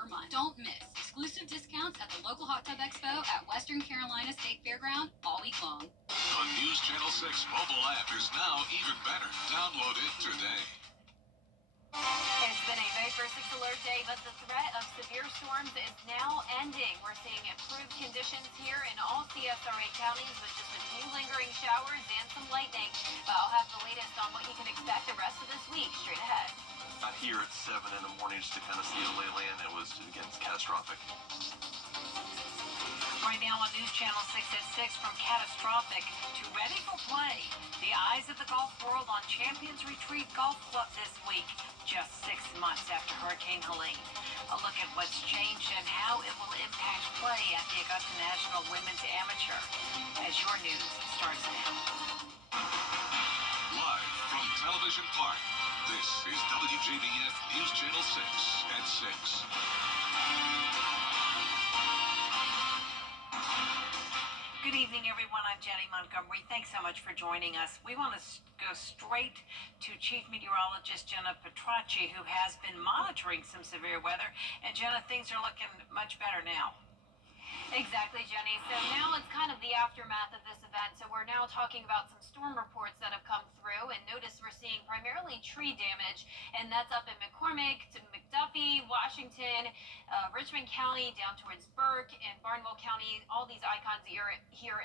per month. Don't miss exclusive discounts at the local Hot Tub Expo at Western Carolina State Fairground all week long. The News Channel 6 mobile app is now even better. Download it today. It's been a very first 6 alert day, but the threat of severe storms is now ending. We're seeing improved conditions here in all CSRA counties with just a few lingering showers and some lightning. But I'll have the latest on what you can expect the rest of this week straight ahead. Got here at 7 in the morning just to kind of see the lay of the land. It was, again, catastrophic. Right now on News Channel 6 at 6, from catastrophic to ready for play. The eyes of the golf world on Champions Retreat Golf Club this week, just 6 months after Hurricane Helene. A look at what's changed and how it will impact play at the Augusta National Women's Amateur. As your news starts now. Live from Television Park, this is WJBF News Channel 6 at 6. Good evening, everyone. I'm Jenny Montgomery. Thanks so much for joining us. We want to go straight to Chief Meteorologist Jenna Petracci, who has been monitoring some severe weather. And Jenna, things are looking much better now. Exactly, Jenny. So now it's kind of the aftermath of this event. So we're now talking about some storm reports that have come through, and notice we're seeing primarily tree damage, and that's up in McCormick to McDuffie, Washington, Richmond County, down towards Burke and Barnwell County. All these icons here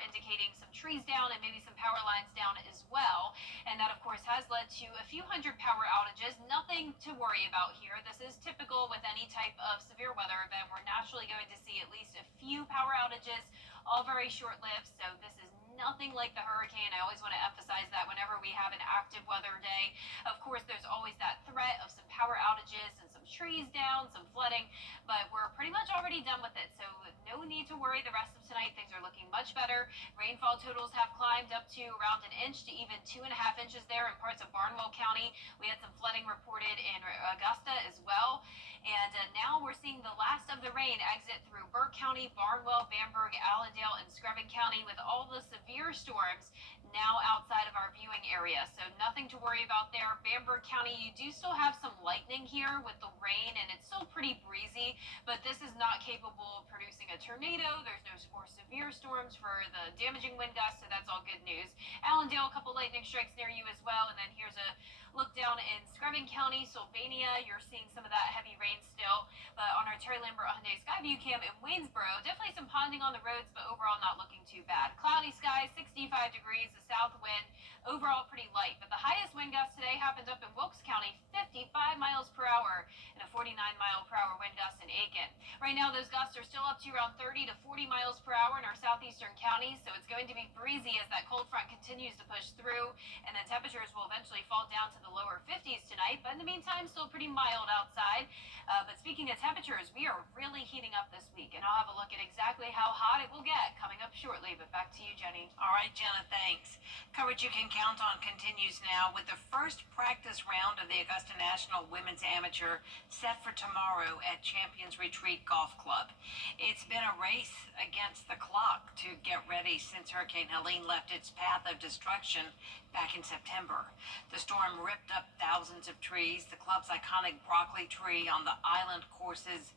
indicating some trees down and maybe some power lines down as well. And that, of course, has led to a few hundred power outages. Nothing to worry about here. This is typical with any type of severe weather event. We're naturally going to see at least a few power outages, all very short-lived. So this is nothing like the hurricane. I always want to emphasize that whenever we have an active weather day. Of course, there's always that threat of some power outages and some trees down, some flooding, but we're pretty much already done with it. So no need to worry the rest of tonight. Things are looking much better. Rainfall totals have climbed up to around an inch to even 2.5 inches there in parts of Barnwell County. We had some flooding reported in Augusta as well. And now we're seeing the last of the rain exit through Burke County, Barnwell, Bamberg, Allendale, and Screven County, with all the severe storms now outside of our viewing area. So nothing to worry about there. Bamberg County, you do still have some lightning here with the rain, and it's still pretty breezy, but this is not capable of producing a tornado. There's no more severe storms for the damaging wind gusts, so that's all good news. Allendale, a couple lightning strikes near you as well, and then here's a look down in Screven County, Sylvania. You're seeing some of that heavy rain still, but on our Terry Lambert Hyundai Skyview cam in Waynesboro, definitely some ponding on the roads, but overall not looking too bad. Cloudy skies, 65 degrees, the south wind, overall pretty light, but the highest wind gust today happened up in Wilkes County, 55 miles per hour, and a 49 mile per hour wind gust in Aiken. Right now, those gusts are still up to around 30 to 40 miles per hour in our southeastern counties, so it's going to be breezy as that cold front continues to push through, and the temperatures will eventually fall down to the lower 50s tonight, but in the meantime, still pretty mild outside. But speaking of temperatures, we are really heating up this week, and I'll have a look at exactly how hot it will get coming up shortly. But back to you, Jenny. All right, Jenna, thanks. Coverage you can count on continues now with the first practice round of the Augusta National Women's Amateur set for tomorrow at Champions Retreat Golf Club. It's been a race against the clock to get ready since Hurricane Helene left its path of destruction back in September. The storm ripped up thousands of trees. The club's iconic broccoli tree on the island course's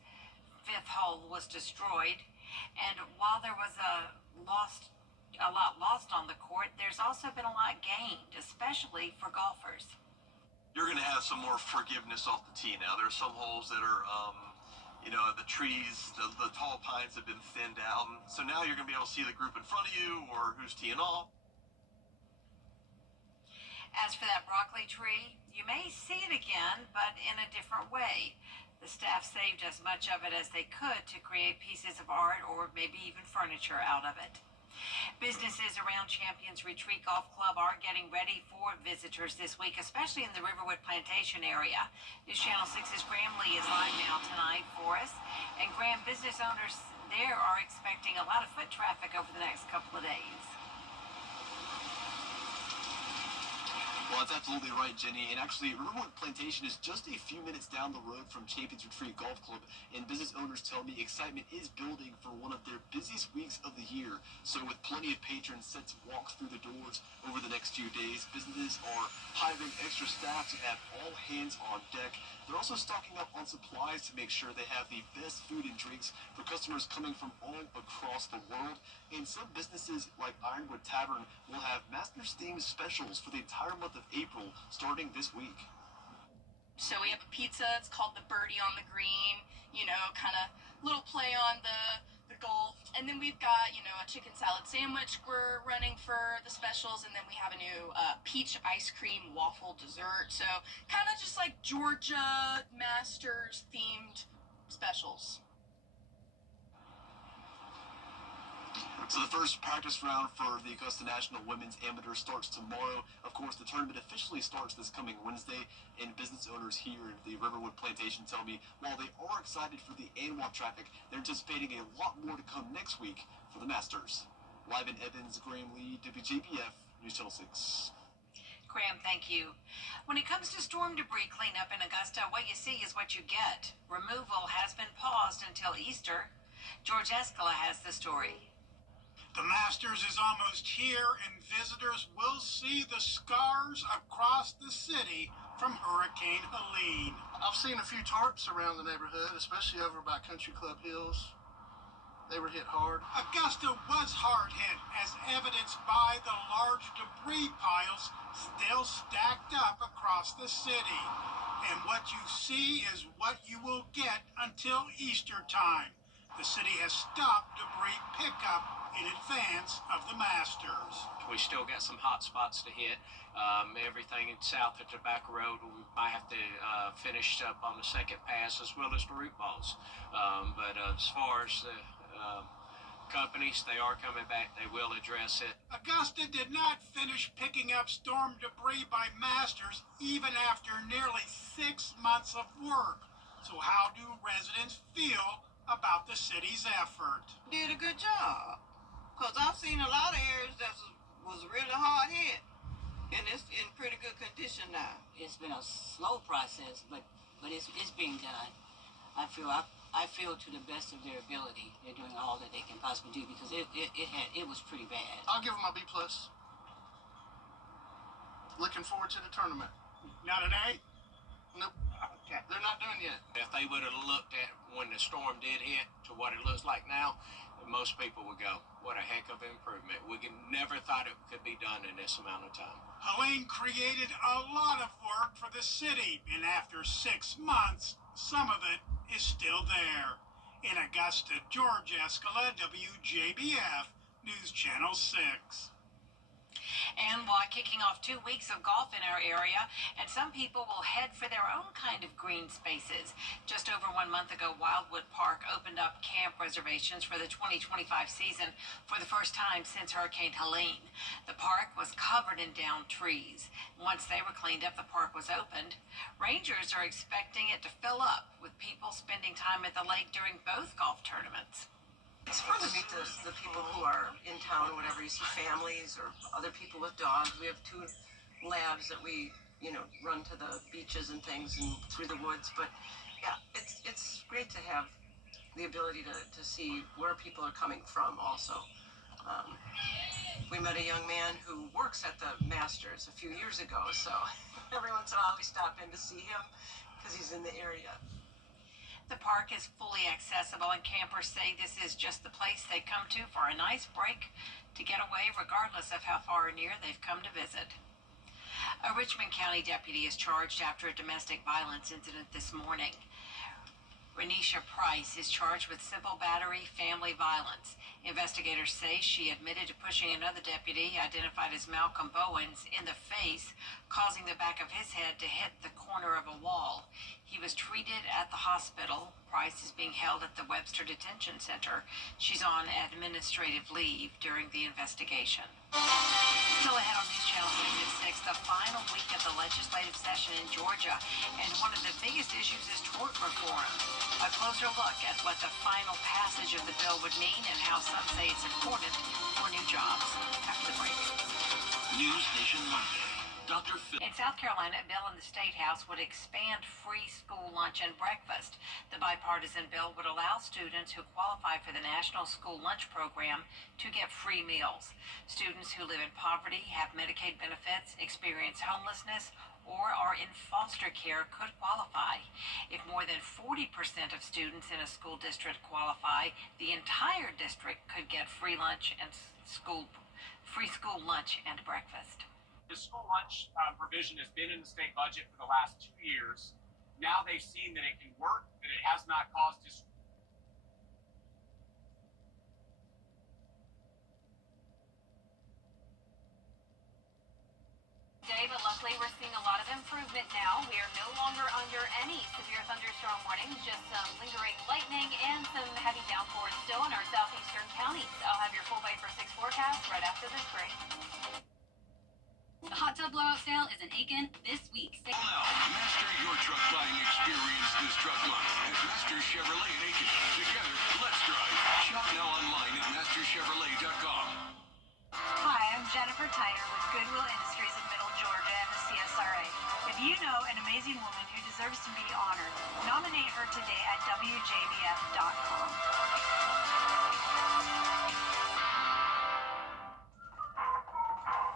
5th hole was destroyed. And while there was a lot lost on the court, there's also been a lot gained, especially for golfers. You're going to have some more forgiveness off the tee now. There are some holes that are, the trees, the tall pines have been thinned out. So now you're going to be able to see the group in front of you or who's teeing off. As for that broccoli tree, you may see it again, but in a different way. The staff saved as much of it as they could to create pieces of art or maybe even furniture out of it. Businesses around Champions Retreat Golf Club are getting ready for visitors this week, especially in the Riverwood Plantation area. News Channel 6's Graham Lee is live now tonight for us. And Graham, business owners there are expecting a lot of foot traffic over the next couple of days. Well, that's absolutely right, Jenny. And actually, Riverwood Plantation is just a few minutes down the road from Champions Retreat Golf Club. And business owners tell me excitement is building for one of their busiest weeks of the year. So with plenty of patrons set to walk through the doors over the next few days, businesses are hiring extra staff to have all hands on deck. They're also stocking up on supplies to make sure they have the best food and drinks for customers coming from all across the world. And some businesses like Ironwood Tavern will have Masters themed specials for the entire month of April starting this week. So we have a pizza, it's called the Birdie on the Green, kind of little play on the golf. And then we've got, a chicken salad sandwich we're running for the specials. And then we have a new peach ice cream waffle dessert. So kind of just like Georgia Masters themed specials. So the first practice round for the Augusta National Women's Amateur starts tomorrow. Of course, the tournament officially starts this coming Wednesday, and business owners here at the Riverwood Plantation tell me while they are excited for the annual traffic, they're anticipating a lot more to come next week for the Masters. Live in Evans, Graham Lee, WJBF, News Channel 6. Graham, thank you. When it comes to storm debris cleanup in Augusta, what you see is what you get. Removal has been paused until Easter. George Escala has the story. The Masters is almost here, and visitors will see the scars across the city from Hurricane Helene. I've seen a few tarps around the neighborhood, especially over by Country Club Hills. They were hit hard. Augusta was hard hit, as evidenced by the large debris piles still stacked up across the city. And what you see is what you will get until Easter time. The city has stopped debris pickup in advance of the Masters. We still got some hot spots to hit. Everything south of Tobacco Road, we might have to finish up on the second pass as well as the root balls. But as far as the companies, they are coming back. They will address it. Augusta did not finish picking up storm debris by Masters even after nearly 6 months of work. So how do residents feel about the city's effort? Did a good job. Because I've seen a lot of areas that was really hard hit, and it's in pretty good condition now. It's been a slow process, but it's being done. I feel to the best of their ability, they're doing all that they can possibly do, because it was pretty bad. I'll give them a B+. Looking forward to the tournament. Not an A? Nope. Okay. They're not done yet. If they would have looked at when the storm did hit to what it looks like now, most people would go, what a heck of improvement. We never thought it could be done in this amount of time. Helene created a lot of work for the city, and after 6 months, some of it is still there. In Augusta, George Escala, WJBF, News Channel 6. And while kicking off 2 weeks of golf in our area, and some people will head for their own kind of green spaces. Just over 1 month ago, Wildwood Park opened up camp reservations for the 2025 season for the first time since Hurricane Helene. The park was covered in downed trees. Once they were cleaned up, the park was opened. Rangers are expecting it to fill up with people spending time at the lake during both golf tournaments. It's fun to meet the people who are in town or whatever. You see families or other people with dogs. We have 2 labs that we, run to the beaches and things and through the woods. But yeah, it's great to have the ability to see where people are coming from also. We met a young man who works at the Masters a few years ago, so every once in a while we stop in to see him because he's in the area. The park is fully accessible, and campers say this is just the place they come to for a nice break to get away, regardless of how far or near they've come to visit. A Richmond County deputy is charged after a domestic violence incident this morning. Renisha Price is charged with simple battery, family violence. Investigators say she admitted to pushing another deputy, identified as Malcolm Bowens, in the face, causing the back of his head to hit the corner of a wall. He was treated at the hospital. Price is being held at the Webster Detention Center. She's on administrative leave during the investigation. Still ahead on News Channel 6 at 6, the final week of the legislative session in Georgia, and one of the biggest issues is tort reform. A closer look at what the final passage of the bill would mean and how some say it's important for new jobs. After the break. News Nation Monday. Dr. Phil. In South Carolina, a bill in the State House would expand free school lunch and breakfast. The bipartisan bill would allow students who qualify for the National School Lunch Program to get free meals. Students who live in poverty, have Medicaid benefits, experience homelessness, or are in foster care could qualify. If more than 40% of students in a school district qualify, the entire district could get free lunch and free school lunch and breakfast. The school lunch provision has been in the state budget for the last 2 years. Now they've seen that it can work, that it has not caused dis- But luckily we're seeing a lot of improvement now. We are no longer under any severe thunderstorm warnings, just some lingering lightning and some heavy downpours still in our southeastern counties. I'll have your full Bite for 6 forecast right after this break. The hot tub blowout sale is in Aiken this week. Now, master your truck buying experience this truck month at Master Chevrolet in Aiken. Together, let's drive. Shop now online at masterchevrolet.com. Hi, I'm Jennifer Tyner with Goodwill Industries in Middle Georgia and the CSRA. If you know an amazing woman who deserves to be honored, nominate her today at WJBF.com.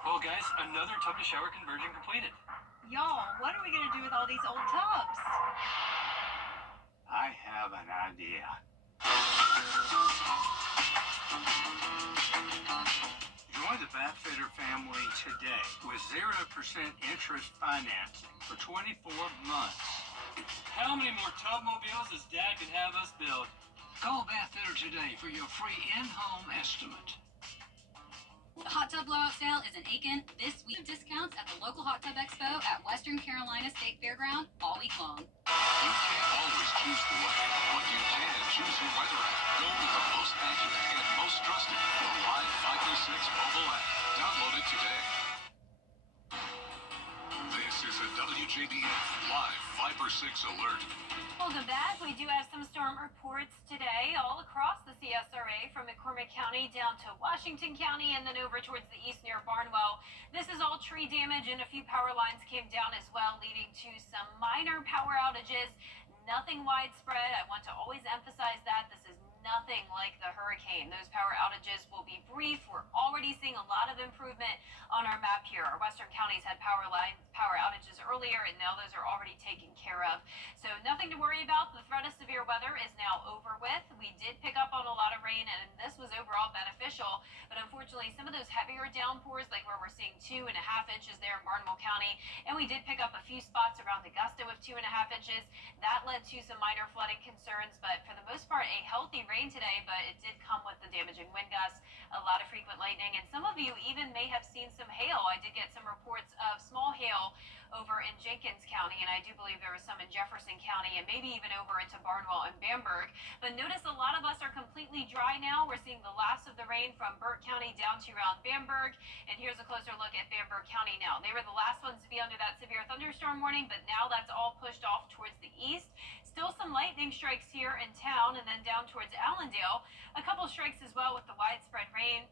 Well, guys, another tub to shower conversion completed. Y'all, what are we going to do with all these old tubs? I have an idea. Join the Bathfitter family today with 0% interest financing for 24 months. How many more tub mobiles does Dad can have us build? Call Bathfitter today for your free in-home estimate. The hot tub blowout sale is in Aiken this week. Discounts at the local Hot Tub Expo at Western Carolina State Fairground all week long. You can't always choose the weather, but you can choose your weather app. Go to the most accurate and most trusted, the Live 536 mobile app. Download it today. This is a WJBF Live 546 alert. Welcome back. We do have some storm reports today all across the CSRA from McCormick County down to Washington County and then over towards the east near Barnwell. This is all tree damage and a few power lines came down as well, leading to some minor power outages. Nothing widespread. I want to always emphasize that. This is nothing like the hurricane. Those power outages will be brief. We're already seeing a lot of improvement on our map here. Our western counties had power outages earlier, and now those are already taken care of. So nothing to worry about. The threat of severe weather is now over with. We did pick up on a lot of rain, and this was overall beneficial. But unfortunately, some of those heavier downpours, like where we're seeing 2.5 inches there in Barnwell County, and we did pick up a few spots around Augusta with 2.5 inches. That led to some minor flooding concerns, but for the most part, a healthy rain today, but it did come with the damaging wind gusts, a lot of frequent lightning, and some of you even may have seen some hail. I did get some reports of small hail over in Jenkins County, and I do believe there was some in Jefferson County, and maybe even over into Barnwell and Bamberg. But notice a lot of us are completely dry now. We're seeing the last of the rain from Burt County down to around Bamberg, and here's a closer look at Bamberg County now. They were the last ones to be under that severe thunderstorm warning, but now that's all pushed off towards the east. Still some lightning strikes here in town, and then down towards Allendale. A couple strikes as well with the widespread rain.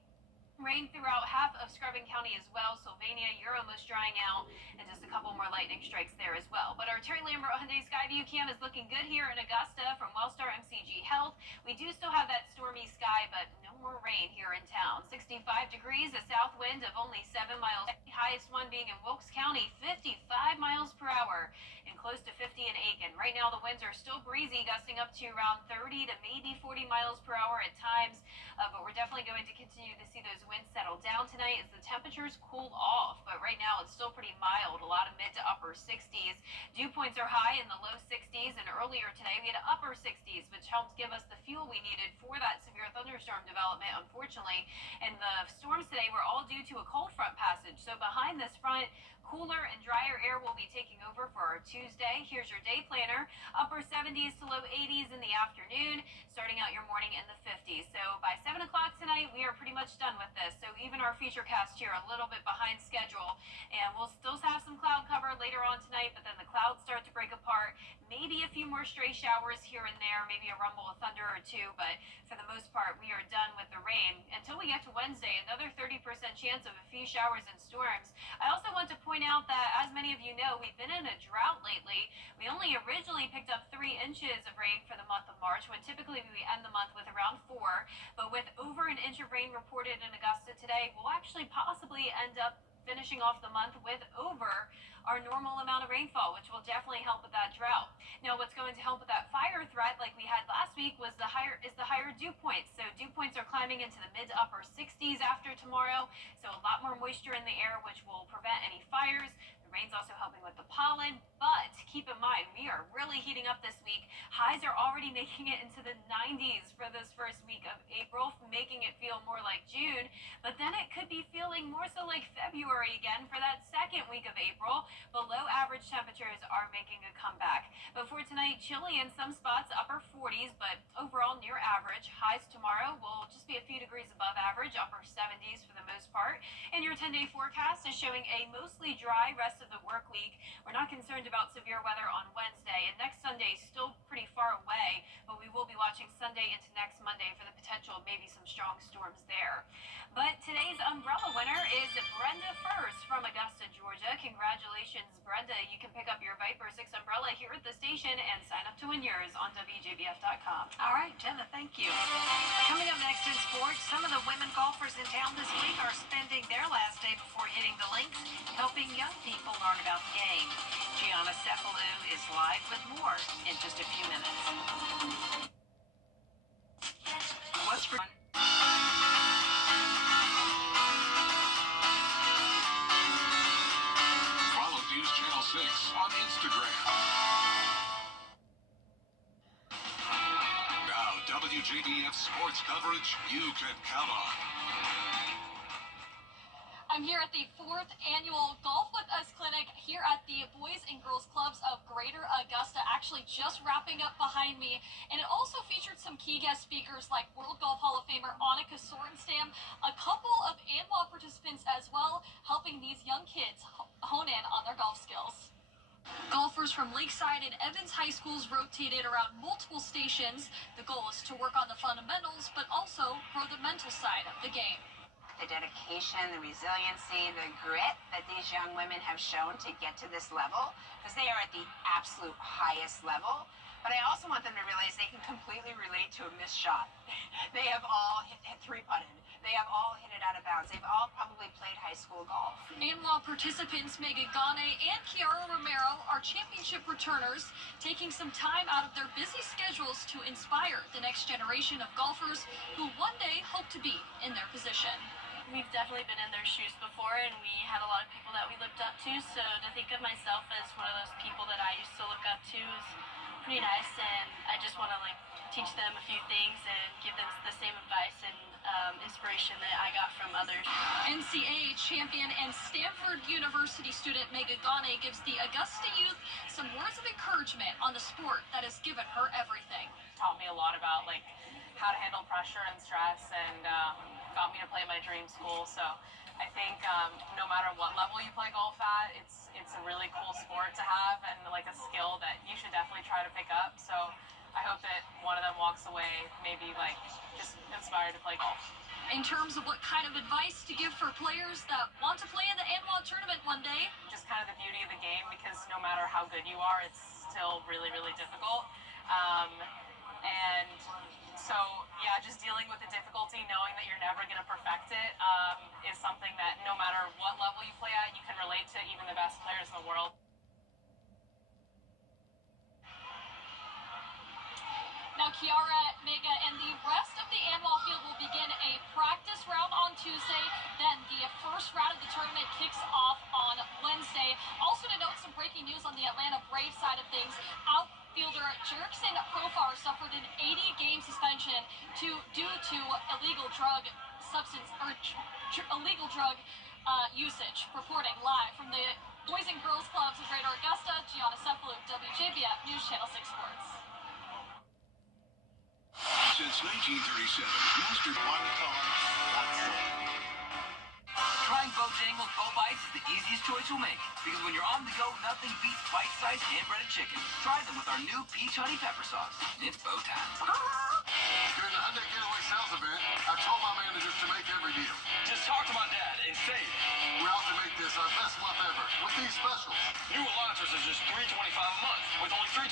Rain throughout half of Scrubbin County as well. Sylvania, you're almost drying out, and just a couple more lightning strikes there as well. But our Terry Lambert Hyundai Skyview cam is looking good here in Augusta from Wellstar MCG Health. We do still have that stormy sky, but no more rain here in town. 65 degrees, a south wind of only 7 miles. The highest one being in Wilkes County, 55 miles per hour, and close to 50 in Aiken. Right now, the winds are still breezy, gusting up to around 30 to maybe 40 miles per hour at times. But we're definitely going to continue to see those winds settle down tonight as the temperatures cool off. But right now, it's still pretty mild, a lot of mid to upper 60s. Dew points are high in the low 60s, and earlier today we had upper 60s, which helped give us the fuel we needed for that severe thunderstorm development, unfortunately. And the storms today were all due to a cold front passage. So behind this front, cooler and drier air will be taking over for our Tuesday. Here's your day planner. Upper 70s to low 80s in the afternoon. Starting starting out your morning in the 50s. So by 7 o'clock tonight, we are pretty much done with this. So even our feature cast here a little bit behind schedule, and we'll still have some cloud cover later on tonight, but then the clouds start to break apart. Maybe a few more stray showers here and there, maybe a rumble of thunder or two, but for the most part, we are done with the rain. Until we get to Wednesday, another 30% chance of a few showers and storms. I also want to point out that, as many of you know, we've been in a drought lately. We only originally picked up 3 inches of rain for the month of March, when typically we end the month with around 4. But with over an inch of rain reported in Augusta today, we'll actually possibly end up finishing off the month with over our normal amount of rainfall, which will definitely help with that drought. Now, what's going to help with that fire threat, like we had last week, was the higher dew points. So dew points are climbing into the mid to upper 60s after tomorrow. So a lot more moisture in the air, which will prevent any fires. Rain's also helping with the pollen, but keep in mind, we are really heating up this week. Highs are already making it into the 90s for this first week of April, making it feel more like June, but then it could be feeling more so like February again for that second week of April. Below average temperatures are making a comeback. But for tonight, chilly in some spots, upper 40s, but overall near average. Highs tomorrow will just be a few degrees above average, upper 70s for the most part. And your 10-day forecast is showing a mostly dry rest of the work week. We're not concerned about severe weather on Wednesday, and next Sunday is still pretty far away, but we will be watching Sunday into next Monday for the potential of maybe some strong storms there. But today's umbrella winner is Brenda First from Augusta, Georgia. Congratulations, Brenda. You can pick up your Viper 6 umbrella here at the station and sign up to win yours on WJBF.com. All right, Jenna, thank you. Coming up next in sports, some of the women golfers in town this week are spending their last day before hitting the links, helping young people learn about the game. Gianna Cephalou is live with more in just a few minutes. What's for Follow News Channel 6 on Instagram. Now, WJBF sports coverage you can count on. I'm here at the 4th annual Golf With Us clinic here at the Boys and Girls Clubs of Greater Augusta, actually just wrapping up behind me. And it also featured some key guest speakers like World Golf Hall of Famer Annika Sorenstam, a couple of ANWA participants as well, helping these young kids hone in on their golf skills. Golfers from Lakeside and Evans High Schools rotated around multiple stations. The goal is to work on the fundamentals, but also grow the mental side of the game. The dedication, the resiliency, the grit that these young women have shown to get to this level, because they are at the absolute highest level. But I also want them to realize they can completely relate to a missed shot. They have all hit three-putted. They have all hit it out of bounds. They've all probably played high school golf. ANWA participants Megan Gane and Kiara Romero are championship returners, taking some time out of their busy schedules to inspire the next generation of golfers who one day hope to be in their position. We've definitely been in their shoes before, and we had a lot of people that we looked up to, so to think of myself as one of those people that I used to look up to is pretty nice, and I just want to teach them a few things and give them the same advice and inspiration that I got from others. NCAA champion and Stanford University student Megan Gane gives the Augusta youth some words of encouragement on the sport that has given her everything. Taught me a lot about how to handle pressure and stress, and got me to play my dream school. So I think no matter what level you play golf at, it's a really cool sport to have, and a skill that you should definitely try to pick up. So I hope that one of them walks away maybe just inspired to play golf. In terms of what kind of advice to give for players that want to play in the ANWA tournament one day, just kind of the beauty of the game, because no matter how good you are, it's still really, really difficult. And so, yeah, just dealing with the difficulty, knowing that you're never going to perfect it, is something that no matter what level you play at, you can relate to even the best players in the world. Now, Kiara, Mega, and the rest of the ANWA field will begin a practice round on Tuesday. Then the first round of the tournament kicks off on Wednesday. Also to note, some breaking news on the Atlanta Braves side of things. Outfielder Jerickson Profar suffered an 80-game suspension due to illegal drug usage. Reporting live from the Boys and Girls Clubs of Greater Augusta, Gianna Cephalou, WJBF News Channel 6 Sports. Since 1937, mastered one call. That's it. Trying Bojangles Bow Bites is the easiest choice you'll make. Because when you're on the go, nothing beats bite-sized hand-breaded chicken. Try them with our new peach honey pepper sauce. It's bow time. During the Hyundai Getaway Sales event, I told my managers to make every deal. Just talk to my dad and say it. We're out to make this our best month ever with these specials. New Elantras is just $325 a month with only $325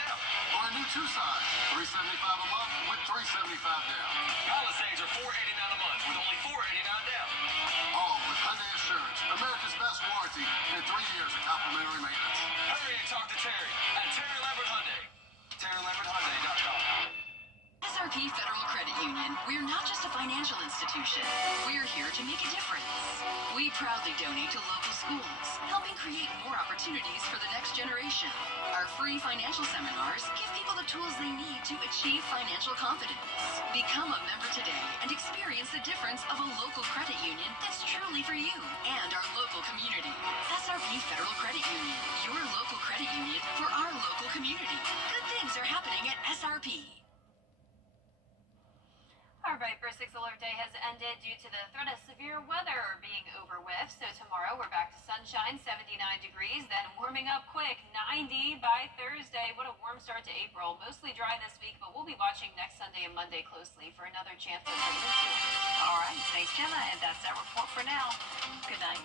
down. Or a new Tucson, $375 a month with $375 down. Palisades are $489 a month with only $489 down. All with Hyundai Assurance, America's best warranty, and 3 years of complimentary maintenance. Hurry and talk to Terry at Terry Lambert Hyundai. TerryLambertHyundai.com. SRP Federal Credit Union. We're not just a financial institution. We're here to make a difference. We proudly donate to local schools, helping create more opportunities for the next generation. Our free financial seminars give people the tools they need to achieve financial confidence. Become a member today and experience the difference of a local credit union that's truly for you and our local community. SRP Federal Credit Union, your local credit union for our local community. Good things are happening at SRP. Our Viper 6 Alert Day has ended due to the threat of severe weather being over with. So tomorrow we're back to sunshine, 79 degrees, then warming up quick, 90 by Thursday. What a warm start to April. Mostly dry this week, but we'll be watching next Sunday and Monday closely for another chance of rain. All right, thanks, Gemma, and that's our report for now. Good night.